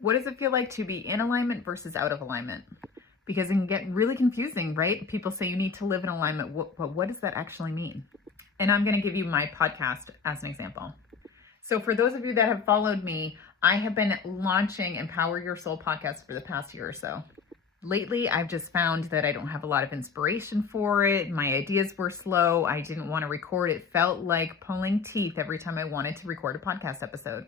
What does it feel like to be in alignment versus out of alignment? Because it can get really confusing, right? People say you need to live in alignment, but what does that actually mean? And I'm going to give you my podcast as an example. So for those of you that have followed me, I have been launching Empower Your Soul podcast for the past year or so. Lately, I've just found that I don't have a lot of inspiration for it. My ideas were slow. I didn't want to record. It felt like pulling teeth every time I wanted to record a podcast episode.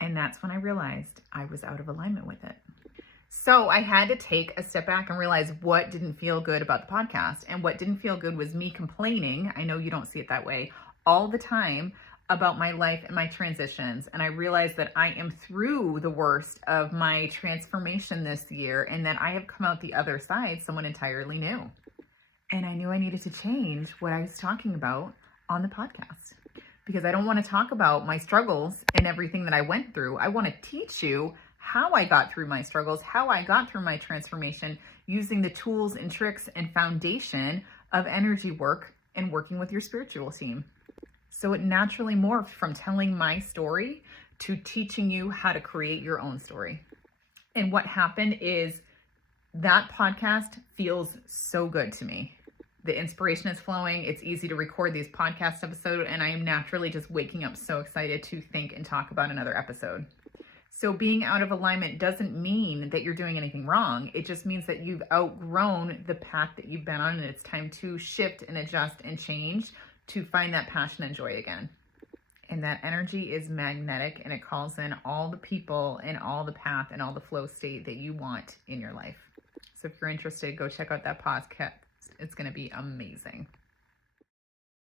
And that's when I realized I was out of alignment with it. So I had to take a step back and realize what didn't feel good about the podcast. And what didn't feel good was me complaining, I know you don't see it that way, all the time about my life and my transitions. And I realized that I am through the worst of my transformation this year and that I have come out the other side someone entirely new. And I knew I needed to change what I was talking about on the podcast because I don't want to talk about my struggles and everything that I went through. I want to teach you how I got through my struggles, how I got through my transformation using the tools and tricks and foundation of energy work and working with your spiritual team. So it naturally morphed from telling my story to teaching you how to create your own story. And what happened is that podcast feels so good to me. The inspiration is flowing. It's easy to record these podcast episodes, and I am naturally just waking up so excited to think and talk about another episode. So being out of alignment doesn't mean that you're doing anything wrong. It just means that you've outgrown the path that you've been on, and it's time to shift and adjust and change to find that passion and joy again. And that energy is magnetic, and it calls in all the people and all the path and all the flow state that you want in your life. So if you're interested, go check out that podcast. It's going to be amazing.